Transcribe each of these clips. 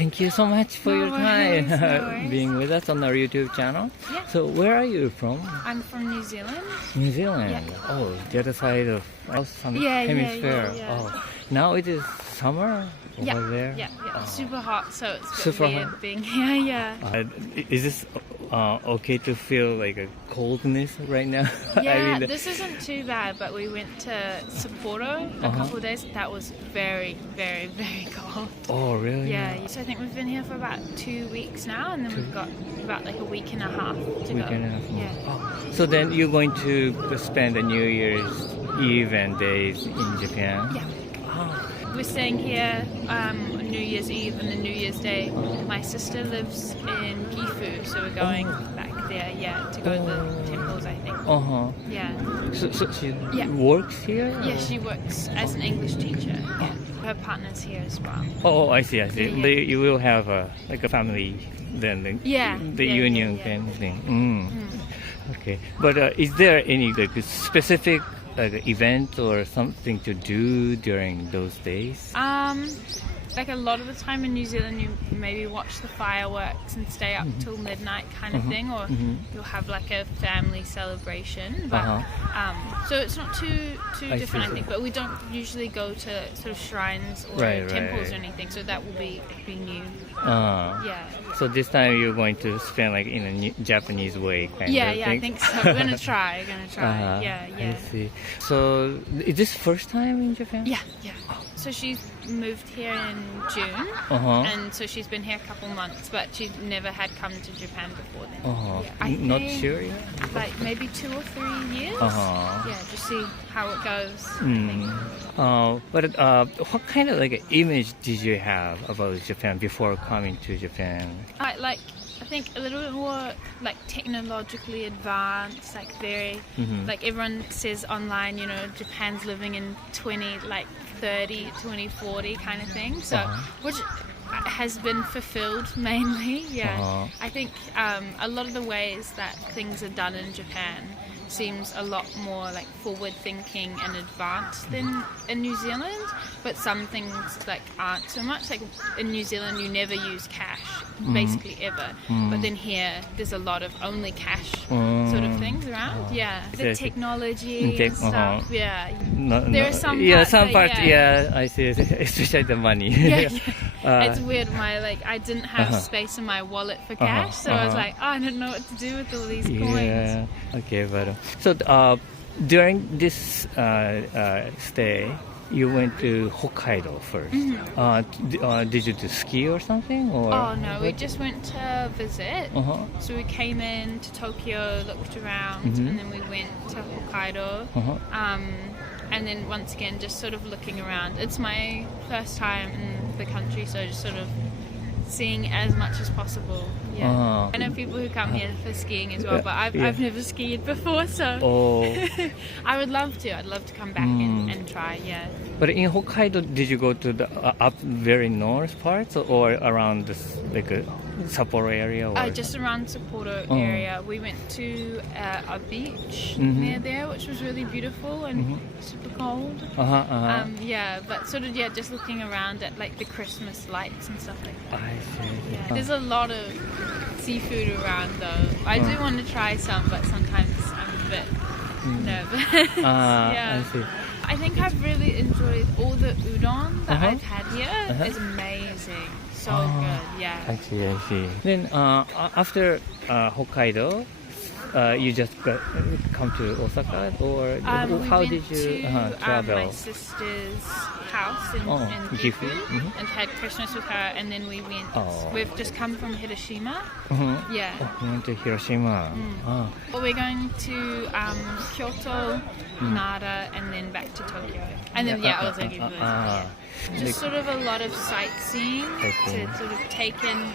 thank you so much for your time worries. being with us on our YouTube channel. Yeah. So where are you from? I'm from New Zealand. New Zealand. Yeah. Oh, the other side of hemisphere. Yeah. Oh, now it is summer over there. Yeah. Super hot, so it's a bit Super weird hot. being here. Yeah. Is this okay to feel like a coldness right now? Yeah, I mean, this isn't too bad, but we went to Sapporo a couple of days. That was very, very, very cold. oh, really? Yeah, so I think we've been here for about 2 weeks now, and then we've got about like a week and a half to Week go. and a half more. Yeah. Oh, so then you're going to spend the New Year's Eve and days in Japan? Yeah. Oh. We're staying here on New Year's Eve and then New Year's Day. My sister lives in Gifu, so we're going back there, to go to the temples, I think. Uh-huh. Yeah. So she Yeah. works here? Yeah, she works as an English teacher. Yeah. Her partner's here as well. Oh, I see. Yeah. You will have like a family then, the union kind of thing. Okay. But is there any like specific event or something to do during those days? Like a lot of the time in New Zealand, you maybe watch the fireworks and stay up till midnight kind of thing, or you'll have like a family celebration. But so it's not too different, I think. But we don't usually go to sort of shrines or temples or anything, so that will be new. Yeah. So this time you're going to spend like in a Japanese way kind of thing? Yeah, I think so. We're gonna try. Yeah. I see. So is this first time in Japan? Yeah. So she's moved here in June, and so she's been here a couple months, but she's never had come to Japan before then. Yeah, I Not think sure yet? like maybe 2 or 3 years. Yeah, just see how it goes. I think. But what kind of like image did you have about Japan before coming to Japan? I think a little bit more like technologically advanced, like very like everyone says online, Japan's living in 2040 kind of thing. So which has been fulfilled mainly. I think a lot of the ways that things are done in Japan seems a lot more like forward thinking and advanced than in New Zealand, but some things like aren't so much. Like in New Zealand you never use cash basically ever, but then here there's a lot of only cash sort of things around. The technology and stuff. There are some parts, I see, especially the money. It's weird, I didn't have space in my wallet for cash, so I was like, I don't know what to do with all these coins. Okay, but so during this stay, you went to Hokkaido first. Did you do ski or something? Or Oh no, we just went to visit. So we came in to Tokyo, looked around, and then we went to Hokkaido. And then once again, just sort of looking around. It's my first time in the country, so just sort of seeing as much as possible. I know people who come here for skiing as well, but I've never skied before, so I would love to. I'd love to come back and try. But in Hokkaido, did you go to the up very north parts or around this like Sapporo area? Or? Just around Sapporo area. We went to a beach near there, which was really beautiful and super cold. But sort of just looking around at like the Christmas lights and stuff like that. I see. There's a lot of seafood around though. I do want to try some, but sometimes I'm a bit nervous. I see. I think I've really enjoyed all the udon that I've had here. It's amazing. So good, I see. Then after Hokkaido, you just come to Osaka, or how did you travel? My sister's house in Gifu and had Christmas with her, and then we went. We've just come from Hiroshima. You went to Hiroshima. But we're going to Kyoto, Nara, and then back to Tokyo, and then Osaka. Just sort of a lot of sightseeing to sort of take in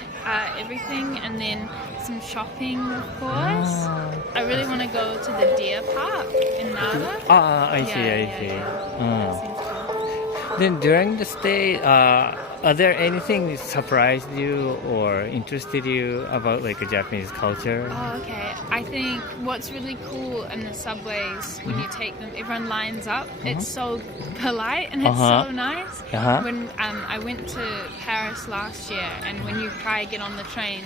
everything, and then some shopping, of course. I really want to go to the deer park in Nara. I see. That seems cool. Then during the stay, are there anything surprised you or interested you about like a Japanese culture? Oh, okay. I think what's really cool in the subways when you take them, everyone lines up. It's so polite and it's so nice. When I went to Paris last year, and when you try to get on the train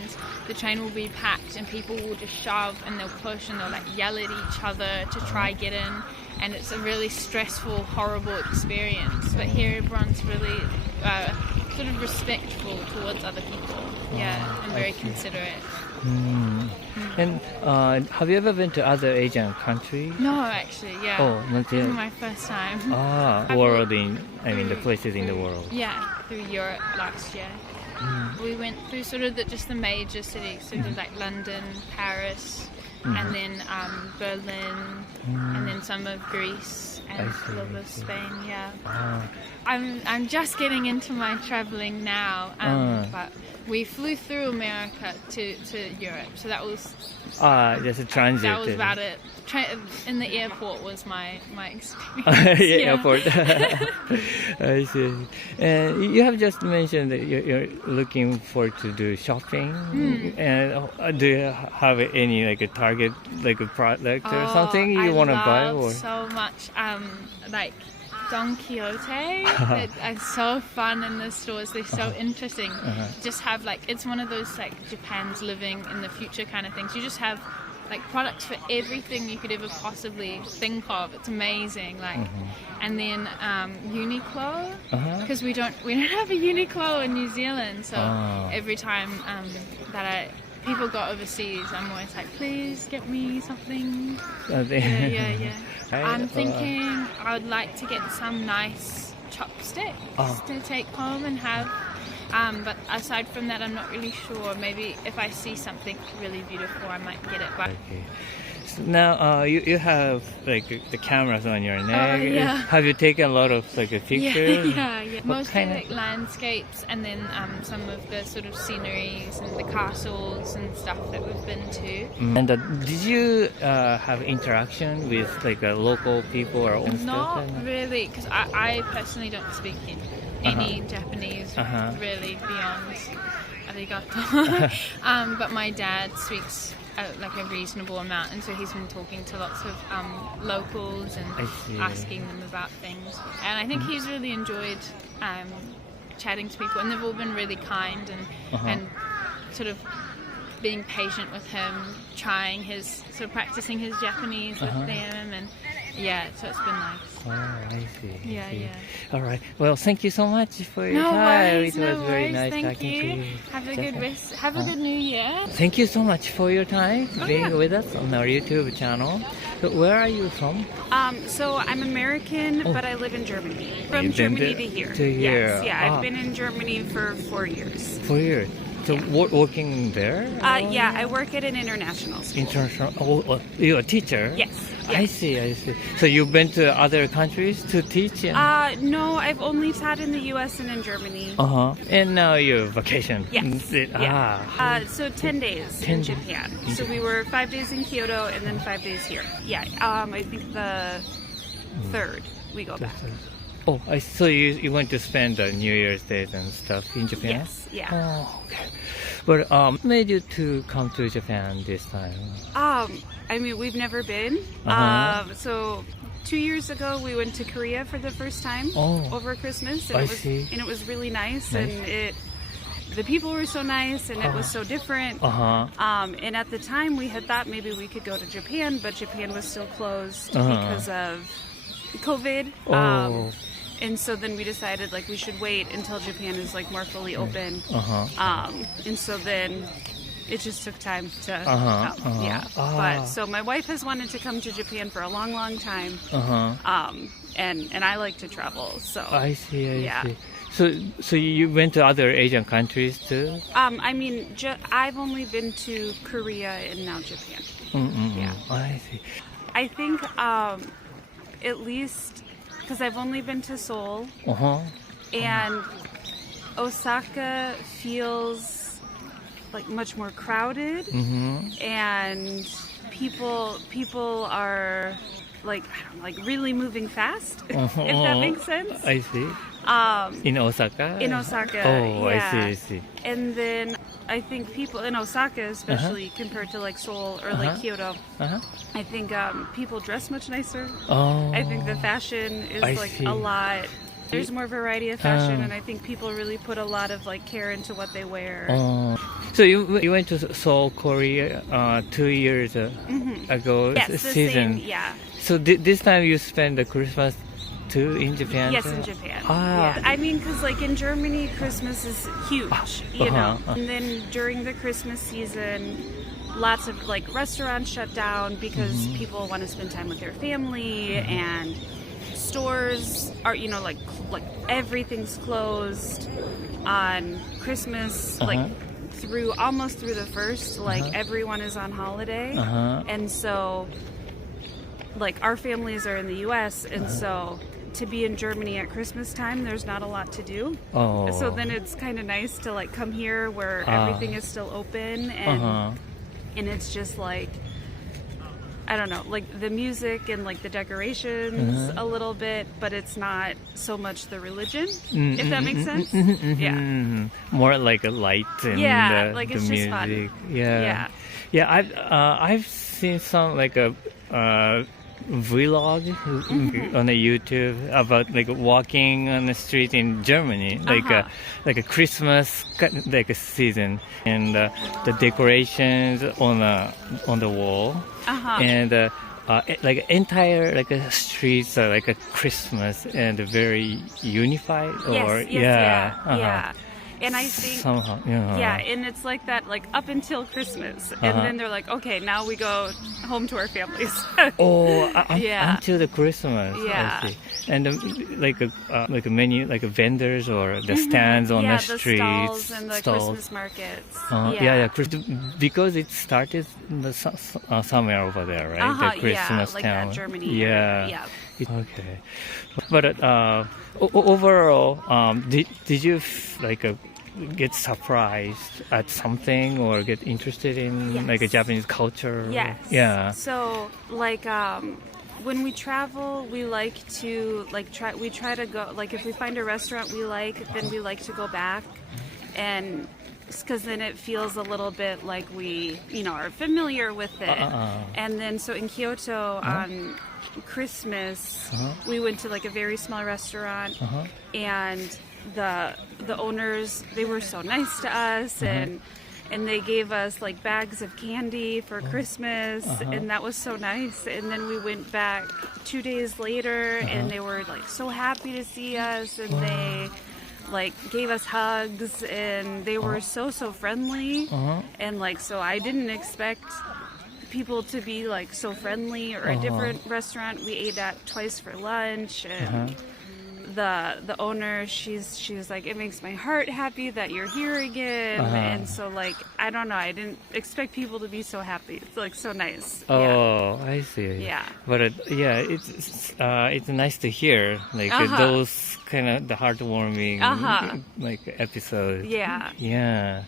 will be packed and people will just shove and they'll push and they'll like yell at each other to try get in, and it's a really stressful, horrible experience. But here everyone's really sort of respectful towards other people, and very considerate. And have you ever been to other Asian countries? No, actually, Oh, not This yet. is my first time. The places in the world. Yeah, through Europe last year. We went through sort of just the major cities, so did like London, Paris, and then Berlin, and then some of Greece and a little bit of Spain. Yeah. I'm just getting into my traveling now, but we flew through America to Europe, so that was just a transit. that was about it. In the airport was my experience. Airport. I see. And you have just mentioned that you're looking forward to do shopping. And do you have any like a target, like a product or something you want to buy? Or So much, like Don Quixote. It's so fun in the stores. They're so interesting. Just have like, it's one of those like Japan's living in the future kind of things. You just have like products for everything you could ever possibly think of. It's amazing. Like, and then Uniqlo, because we don't have a Uniqlo in New Zealand. So every time people go overseas, I'm always like, please get me something. Yeah. I'm thinking I would like to get some nice chopsticks to take home and have. But aside from that, I'm not really sure. Maybe if I see something really beautiful, I might get it. But So now you have like the cameras on your neck. Yeah. Have you taken a lot of like pictures? Yeah. Mostly kind of- like landscapes, and then some of the sort of sceneries and the castles and stuff that we've been to. And did you have interaction with like local people or Not stuff? really, because I personally don't speak any Japanese, really, beyond arigato. But my dad speaks like a reasonable amount, and so he's been talking to lots of locals and asking them about things. And I think he's really enjoyed chatting to people, and they've all been really kind and sort of being patient with him, practicing his Japanese with them, and so it's been nice. Oh, I see. Yeah. All right. Well, thank you so much for your No time. worries, It was no very worries. nice Thank talking you. to you. Have a good rest. Have a good New Year. Thank you so much for your time being with us on our YouTube channel. So where are you from? So I'm American, but I live in Germany. From You've been Germany to here. here. Yes, yeah, I've been in Germany for 4 years. 4 years. So working there? Yeah, I work at an international school. International. Oh, you're a teacher? Yes. I see. So you've been to other countries to teach? No, I've only taught in the U.S. and in Germany. And now you're vacation. Yes. So 10 days 10 in Japan. So we were 5 days in Kyoto and then 5 days here. Yeah. I think the 3rd we go back. Oh, so you went to spend the New Year's days and stuff in Japan? Yes. Yeah. Oh, okay. But what made you to come to Japan this time? I mean, we've never been. So 2 years ago, we went to Korea for the first time over Christmas, and it was really nice. And the people were so nice, and it was so different. And at the time, we had thought maybe we could go to Japan, but Japan was still closed because of COVID. And so then we decided like we should wait until Japan is like more fully open. And so then it just took time to come. Yeah. But so my wife has wanted to come to Japan for a long, long time. And I like to travel. So I see. So you went to other Asian countries too? I mean, I've only been to Korea and now Japan. Yeah. I see. I think at least because I've only been to Seoul, and Osaka feels like much more crowded, and people are like really moving fast. If that makes sense. I see. In Osaka? In Osaka. Oh, yeah. I see. And then I think people in Osaka, especially compared to like Seoul or like Kyoto, I think people dress much nicer. Oh. I think the fashion is I like see. a lot. There's more variety of fashion, and I think people really put a lot of like care into what they wear. Oh. So you went to Seoul, Korea 2 years ago. Yes, the season. same, yeah. So this time you spend the Christmas too in Japan? Yes, in Japan. Ah. Yeah. I mean, because like in Germany, Christmas is huge, you know. And then during the Christmas season, lots of like restaurants shut down because people want to spend time with their family, and stores are, you know, like everything's closed on Christmas, like almost through the first, like everyone is on holiday, and so like our families are in the U.S. and so to be in Germany at Christmas time, there's not a lot to do. Oh. So then it's kind of nice to like come here where everything is still open, and it's just like, I don't know, like the music and like the decorations a little bit, but it's not so much the religion, if that makes sense. Yeah. More like a light and like the it's music. just fun. Yeah. I've seen some like a vlog on the YouTube about like walking on the street in Germany, like a Christmas like a season, and the decorations on the wall, and like entire like a streets are like a Christmas and very unified. Yeah. And I think, somehow, and it's like that, like up until Christmas, and then they're like, okay, now we go home to our families. Until the Christmas. Yeah. I see. And like a menu, like a vendors or the stands on the streets, stalls and the Christmas markets. Because it started somewhere over there, right? The Christmas like town. that Germany. Yeah. Okay. But overall, did you get surprised at something or get interested in like a Japanese culture? Yes. Yeah. So like when we travel, we like to we try to go, like if we find a restaurant we like, then we like to go back, and because then it feels a little bit like we, you know, are familiar with it. And then so in Kyoto on Christmas, we went to like a very small restaurant, and the owners, they were so nice to us, and they gave us like bags of candy for Christmas, and that was so nice. And then we went back 2 days later, and they were like so happy to see us, and they like gave us hugs, and they were so friendly, and like so I didn't expect people to be like so friendly. Or a different restaurant we ate at twice for lunch, and the owner, she was like, it makes my heart happy that you're here again. And so like, I don't know, I didn't expect people to be so happy. It's like so nice. I see. Yeah. But it's nice to hear like those kind of the heartwarming like episodes. Yeah.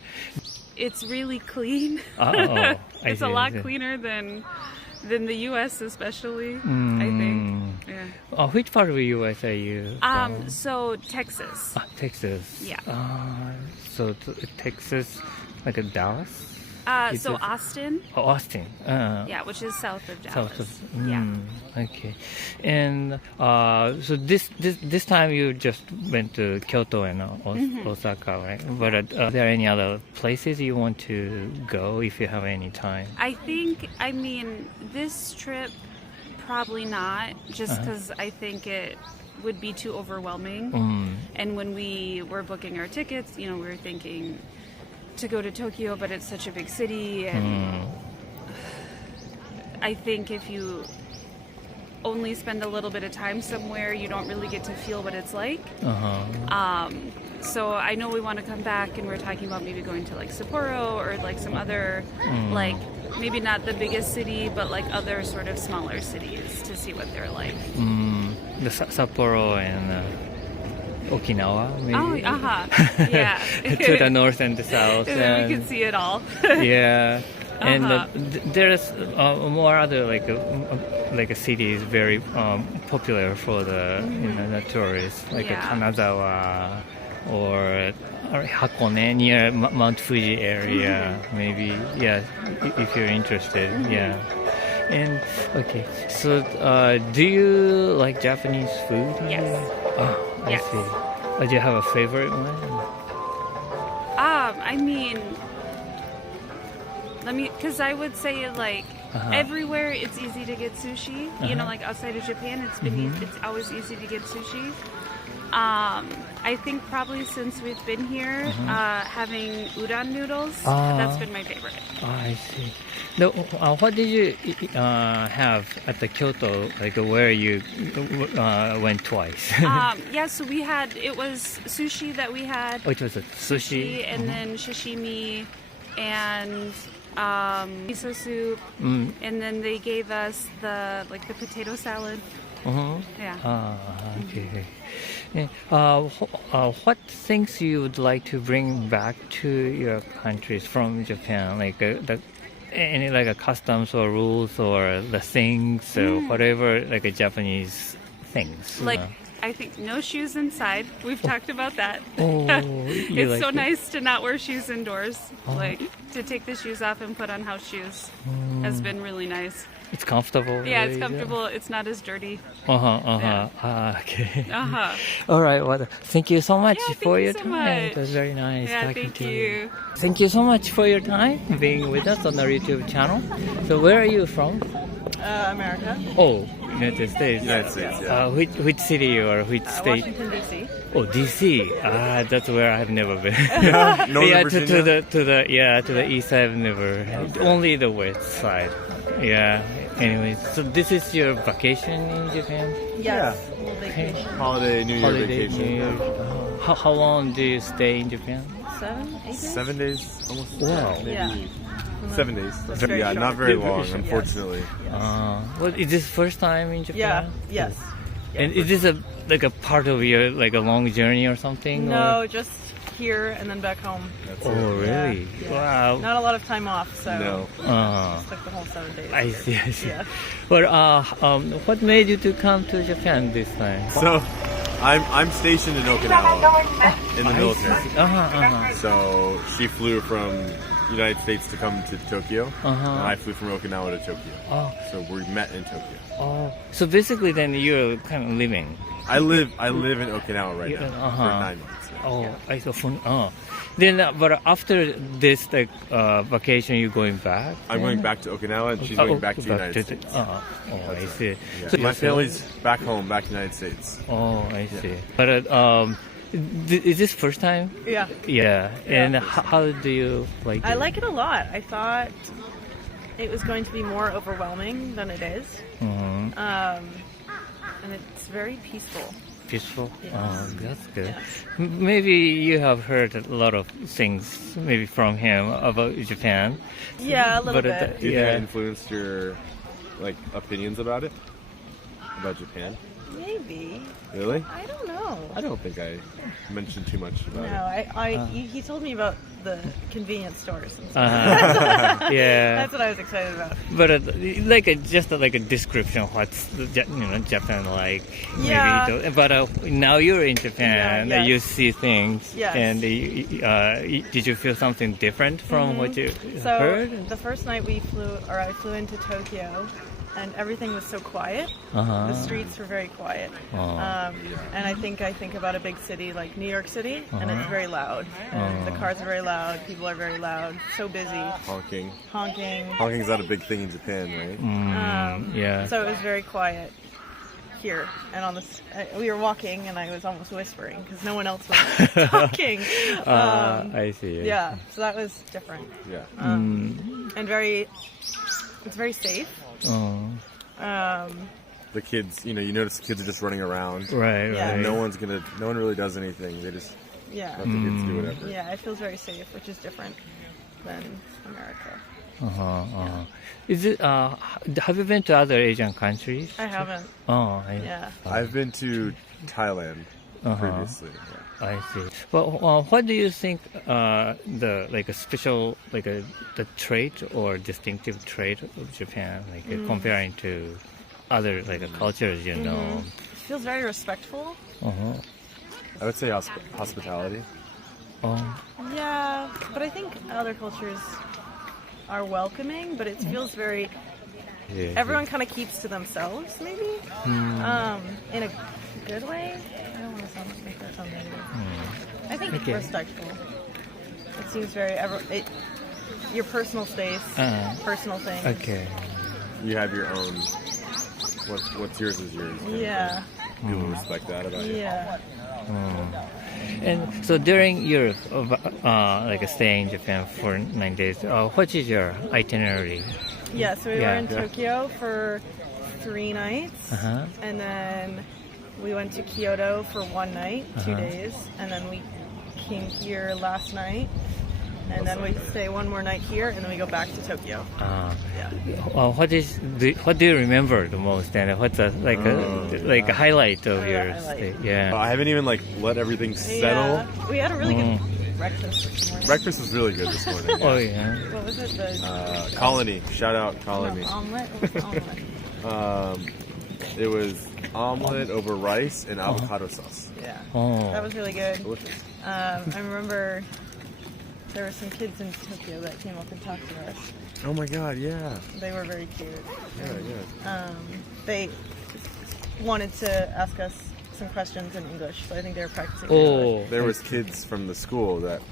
It's really clean. It's a lot cleaner than the U.S. especially, I think. Yeah. Which part of the U.S. are you from? So Texas. Texas. Yeah. So Texas, like a Dallas? So Austin. Austin. Yeah, which is south of Dallas. Okay. And so this time you just went to Kyoto and Osaka, right? But are there any other places you want to go if you have any time? I mean, this trip, probably not, just because I think it would be too overwhelming. And when we were booking our tickets, you know, we were thinking to go to Tokyo, but it's such a big city, and I think if you only spend a little bit of time somewhere, you don't really get to feel what it's like. So I know we want to come back, and we're talking about maybe going to like Sapporo or like some other like maybe not the biggest city, but like other sort of smaller cities to see what they're like. The Sapporo and Okinawa, maybe? Yeah. To the north and the south. And then we can see it all. Yeah. And there's more other like a city is very popular for the the tourists, like Kanazawa or Hakone near Mount Fuji area, maybe. Yeah, if you're interested. Yeah. And okay, so do you like Japanese food? Yes. Oh, I see. Do you have a favorite one? I mean, because I would say like everywhere it's easy to get sushi. You know, like outside of Japan, it's always easy to get sushi. I think probably since we've been here, having udon noodles, that's been my favorite. Oh, I see. No, what did you have at the Kyoto, like where you went twice? Yeah, so it was sushi that we had. Oh, it was a sushi? And then sashimi and miso soup. And then they gave us the potato salad. Yeah. Okay. What things you would like to bring back to your countries from Japan, like any like a customs or rules or the things or whatever, like a Japanese things? Like I think no shoes inside. We've talked about that. Oh, it's so nice to not wear shoes indoors. Like to take the shoes off and put on house shoes has been really nice. It's comfortable. Yeah, it's comfortable. It's not as dirty. Okay. All right. Well, thank you so much for your so time. much. It was very nice talking thank to you. Thank you so much for your time being with us on our YouTube channel. So, where are you from? America. Oh, United States. United States. Yeah. Which city or which state? Washington D.C. Oh, D.C. That's where I've never been. Northern Virginia? to the east side I've never. Only the west side. Yeah. Anyway, so this is your vacation in Japan? Yes. Little vacation. Holiday, New Year vacation. New Year. How long do you stay in Japan? 7, 8 days? 7 days, almost. Wow. Maybe Yeah. 7 days. very Yeah, short. not very Very long, short. unfortunately. Well, is this first time in Japan? Yeah. Yes. And is this a part of your like a long journey or something? No, Or? just here and then back home. That's Oh, it. really? Yeah. Wow. Not a lot of time off, so No. just took the whole 7 days. I see. Yeah. But what made you to come to Japan this time? So, I'm stationed in Okinawa in the military. So she flew from United States to come to Tokyo, and I flew from Okinawa to Tokyo. So we met in Tokyo. Oh, so basically then you're kind of living. I live in Okinawa right now for 9 months. Oh, I saw fun. Then, but after this like vacation, you going back? I'm going back to Okinawa, and she's going back to the United States. I see. Yeah. So My family's back home, back in the United States. Oh, I see. But is this first time? Yeah. Yeah. And how do you like it? I like it a lot. I thought it was going to be more overwhelming than it is. And it's very peaceful. Peaceful? Yes. Oh, that's good. Yes. Maybe you have heard a lot of things, maybe from him about Japan. Yeah, a little But bit. Do you think Yeah. it influenced your opinions about it? About Japan? Maybe. Really? I don't know. I don't think I mentioned too much about No, he told me about the convenience stores. And stuff. Yeah. That's what I was excited about. But just like a description of what's Japan like. Yeah. Maybe. But now you're in Japan, Yeah, yes. you see things, Yes. and did you feel something different from what you So heard? the first night I flew into Tokyo, and everything was so quiet. The streets were very quiet. And I think about a big city like New York City, and it's very loud. And the cars are very loud, people are very loud, so busy, Honking. honking. Honking's not a big thing in Japan, right? Yeah. So it was very quiet here, and we were walking, and I was almost whispering because no one else was talking. I see. Yeah, so that was different. Yeah. And it's very safe. The kids, you notice the kids are just running around. Right. Yeah. Right. No one really does anything. They just Yeah. let the kids do whatever. Yeah, it feels very safe, which is different than America. Is it? Have you been to other Asian countries? I haven't. Oh, Yeah. I've been to Thailand. previously. I see. Well, what do you think the like a special like the trait or distinctive trait of Japan, like comparing to other like cultures, you know? It feels very respectful. I would say hospitality. Yeah, but I think other cultures are welcoming, but it feels very. Everyone kind of keeps to themselves, maybe, in a good way. I don't want to make that sound negative. I think respectful. It seems very your personal space, personal things. Okay. You have your own. What's yours is yours. Yeah. People respect that about you. Yeah. And so during your like a stay in Japan for 9 days, what is your itinerary? Yeah, so we were in Tokyo for 3 nights, and then we went to Kyoto for 1 night, 2 days, and then we came here last night, and then we stay 1 more night here, and then we go back to Tokyo. What do you remember the most, and what's a highlight of your stay? Yeah. I haven't even let everything settle. Yeah. We had a really good breakfast this morning. Breakfast was really good this morning. Oh yeah. What was it? Colony. Shout out Colony. Omelet? What was omelet? It was omelet over rice and avocado sauce. Yeah. Oh. That was really good. Delicious. I remember there were some kids in Tokyo that came up and talked to us. Oh my god, yeah. They were very cute. Yeah. They wanted to ask us some questions in English, so I think they were practicing. Oh. There was kids from the school that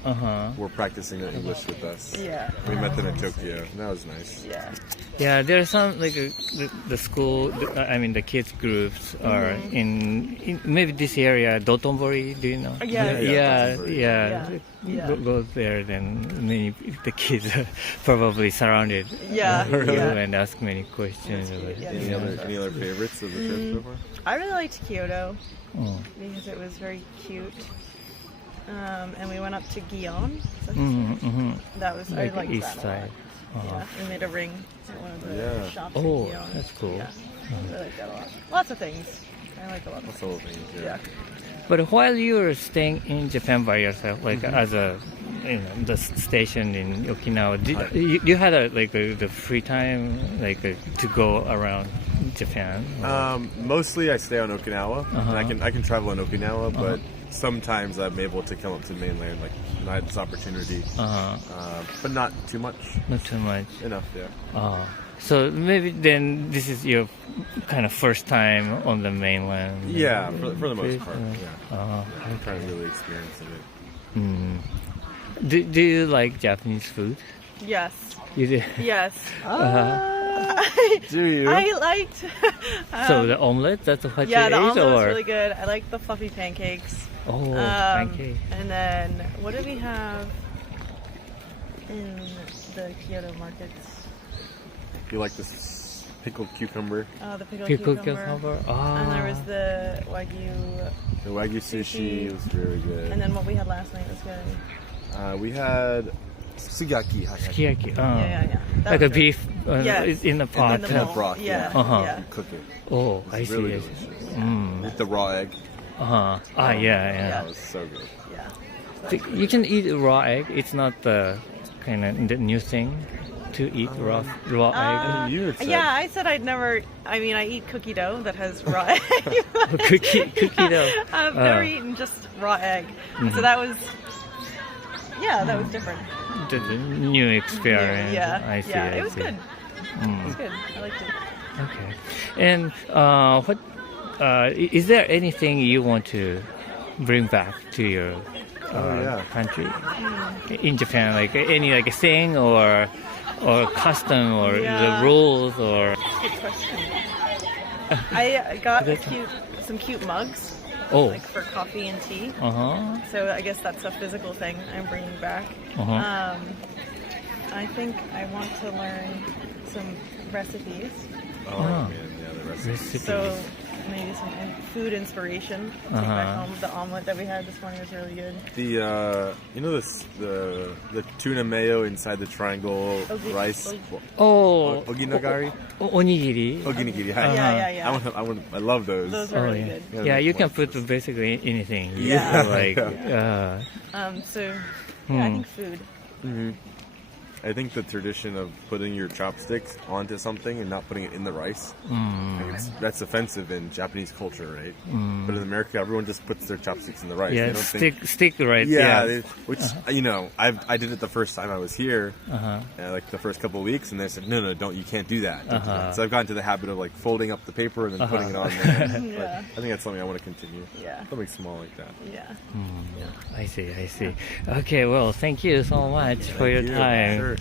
were practicing their English with us. Yeah. We met them in Tokyo. And that was nice. Yeah. Yeah, there's some the school. I mean, the kids groups are in maybe this area, Dotonbori. Do you know? Yeah. Go there, then many the kids are probably surrounded you and ask many questions. Any other favorites of the trip so far? I really liked Kyoto because it was very cute. And we went up to Gion. That was I liked east that side. Yeah, we made a ring at one of the shops in Oh, Gion. that's cool. Yeah, I like that a lot. Lots of things. I like a lot of That's all things. things. Yeah. But while you were staying in Japan by yourself, as a the station in Okinawa, you had the free time to go around Japan? Mostly I stay on Okinawa. And I can travel on Okinawa, but sometimes I'm able to come up to mainland, when I had this opportunity. But not too much. Not too much. Enough, yeah. So maybe then this is your kind of first time on the mainland. Yeah, for the most part. Yeah. I'm trying to really experience it. Do you like Japanese food? Yes. You do? Yes. Do you? I liked. So the omelette, that's what you the ate, omelet was or? really good. I like the fluffy pancakes. Oh, pancake. And then what did we have in the Kyoto markets? You like this pickled cucumber? Oh, the pickled Pickled cucumber. Ah. And there was the Wagyu. The Wagyu sushi was very good. And then what we had last night was good. We had sukiyaki. Sukiyaki. Yeah. That Like was a beef in a pot. In the broth, yeah. Cook it. Oh, I see. Really I see. delicious. With the raw egg. Yeah. That was so good. Yeah. You can eat raw egg. It's not the kind of the new thing to eat raw egg. You had said. Yeah, I said I'd never. I mean, I eat cookie dough that has raw egg. Cookie dough. I've never eaten just raw egg. So that was. Yeah, that was different. The new experience. Yeah, I see. it was good. It was good. I liked it. Okay. And what is there anything you want to bring back to your country in Japan? Like any thing or custom or the rules or? Good question. I got some cute mugs. Oh. For coffee and tea. Uh-huh. So I guess that's a physical thing I'm bringing back. Uh-huh. I think I want to learn some recipes. Oh man, yeah, the recipes. So maybe some food inspiration. Take back home. The omelet that we had this morning was really good. The you know the tuna mayo inside the triangle rice. Oginagari. Onigiri. Oginigiri. Yeah. I love those. Those are really good. Yeah, you can put basically anything. Yeah. Like. So yeah, I think food. Mm-hmm. I think the tradition of putting your chopsticks onto something and not putting it in the rice, that's offensive in Japanese culture, right? But in America, everyone just puts their chopsticks in the rice. Yeah, they don't stick right. Yeah, which you know, I did it the first time I was here, like the first couple of weeks, and they said, no, don't, you can't do that. Don't do that. So I've gotten to the habit of like folding up the paper and then putting it on there. But I think that's something I want to continue. Yeah. Something small like that. Yeah. I see. Okay, well, thank you so much for your time. Sure.